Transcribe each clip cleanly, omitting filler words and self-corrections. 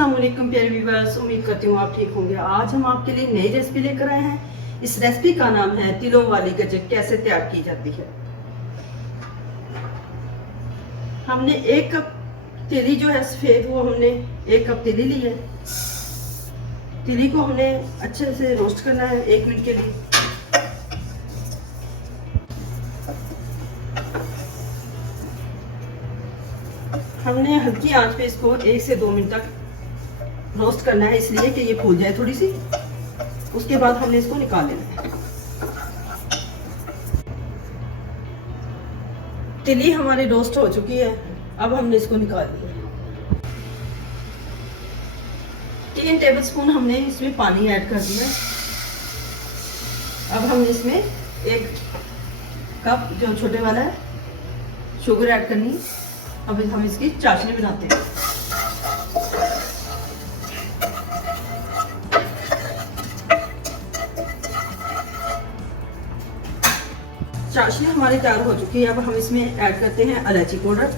अस्सलामुअलैकुम प्यारे व्यूअर्स, उम्मीद करती हूँ आप ठीक होंगे। आज हम आपके लिए नई रेसिपी लेकर आए हैं। इस रेसिपी का नाम है तिलों वाली गज्जक। कैसे तैयार की जाती है। हमने 1 कप तिली जो है सफेद, वो हमने 1 कप तिली ली है। तिली को हमने अच्छे से रोस्ट करना है 1 मिनट के लिए। हमने हल्की आंच पे इसको 1 से 2 मिनट तक रोस्ट करना है, इसलिए कि ये फूल जाए थोड़ी सी। उसके बाद हमने इसको निकाल लेना है। तिली हमारी रोस्ट हो चुकी है, अब हमने इसको निकाल लिया। 3 टेबलस्पून हमने इसमें पानी ऐड कर दिया। अब हमने इसमें 1 कप जो छोटे वाला है शुगर ऐड करनी। अब हम इसकी चाशनी बनाते हैं। चाशनी हमारी तैयार हो चुकी है। अब हम इसमें ऐड करते हैं इलायची पाउडर,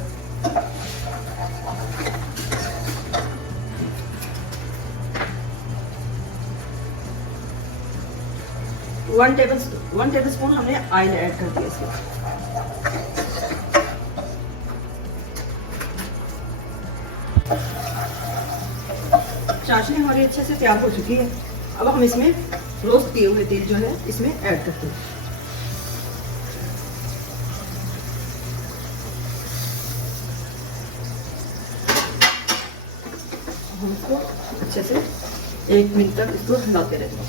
1 टेबलस्पून हमने ऑयल ऐड कर दिया इसमें। चाशनी हमारी अच्छे से तैयार हो चुकी है। अब हम इसमें रोस्ट किए हुए तेल जो है इसमें ऐड करते हैं। हम इसको अच्छे से 1 मिनट तक इसको हिलाते रहते हैं।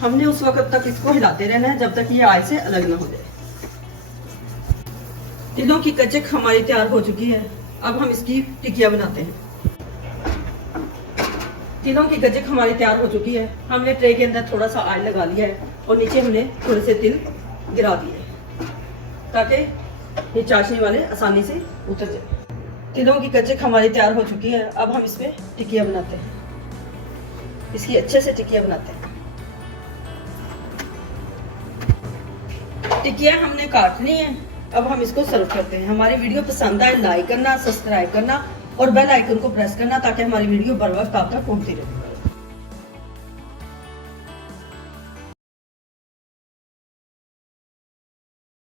हमने उस वक्त तक इसको हिलाते रहना है जब तक ये आग से अलग ना हो जाए। तिलों की गज्जक हमारी तैयार हो चुकी है। अब हम इसकी टिकिया बनाते हैं। तिलों की गज्जक हमारी तैयार हो चुकी है। हमने ट्रे के अंदर थोड़ा सा ऑयल लगा लिया है और नीचे हमने थोड़े से तिल गिरा दिए ताकि ये चाशनी वाले आसानी से उतर जाए। तिलों की गज्जक हमारी तैयार हो चुकी है। अब हम इसमें टिकिया बनाते हैं। इसकी अच्छे से टिकिया बनाते हैं। टिकिया हमने काटनी है। अब हम इसको सर्व करते हैं। हमारी वीडियो पसंद आए लाइक करना, सब्सक्राइब करना और बेल आइकन को प्रेस करना ताकि हमारी वीडियो बर वक्त आप तक पहुंचती रहे।